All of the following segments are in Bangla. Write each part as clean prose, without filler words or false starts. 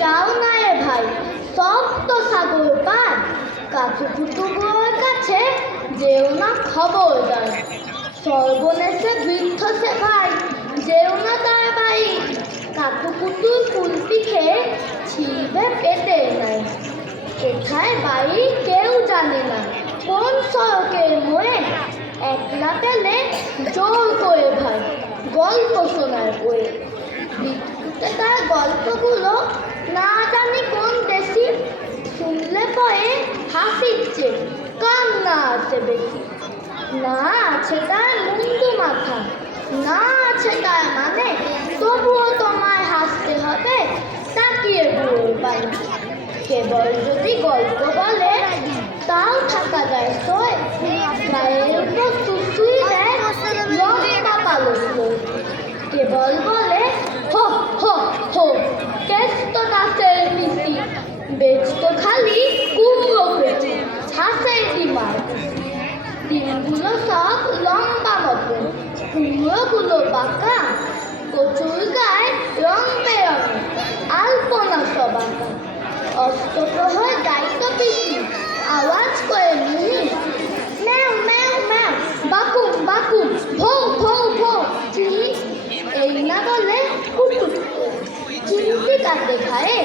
যাও না রে ভাই, সব তো সাগর পার। কাতুকুতু বউয়ের কাছে যেও না খবরদার। সর্বনেশে বৃদ্ধ সে ভাই, যেও না তার বাড়ি। কাতুকুতু কুলপি খেয়ে ছিঁড়বে পেটে নাই। কোথায় বাড়ি কেউ জানে না, কোন সড়কের মোড়ে। একলা পেলে জোর করে ভাই গল্প শোনার বই। বিদ্যুতে তার গল্পগুলো না জানি কোন দেশি, শুনলে পরে হাসিচ্ছে কান্না আছে বেশি। না আছে তার মুন্ডু মাথা, না আছে তার মানে, তবুও তোমায় হাসতে হবে তাকিয়ে বুড়োর বাড়ি। কেবল যদি গল্প বলে তাও থাকা যায় সয়, গায়ের উপর সুসুই দেয় লম্বা পালো ফুল। কেবল বলে হো হো হো, কেষ্ট দাসের মিষ্টি, বেচতো খালি কুমড়ো পেঁচে, হাসের ডিমার। ডিমগুলো সব লম্বা মতো, কুমড়োগুলো বাঁকা, কচুর গায়ে রং বেরঙে আলপনা সব আঁকা। অষ্টপ্রহর দায়িত্ব পিসি আওয়াজ করে মুনি, ম্যাও ম্যাও ম্যাও, বাকুম বাকুম, ভৌ ভৌ ভৌ, চিনি। এই না বলে কুটুক চিমটি কাটে ঘায়ে,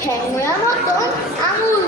ঠ্যাংরা মতন আঙুল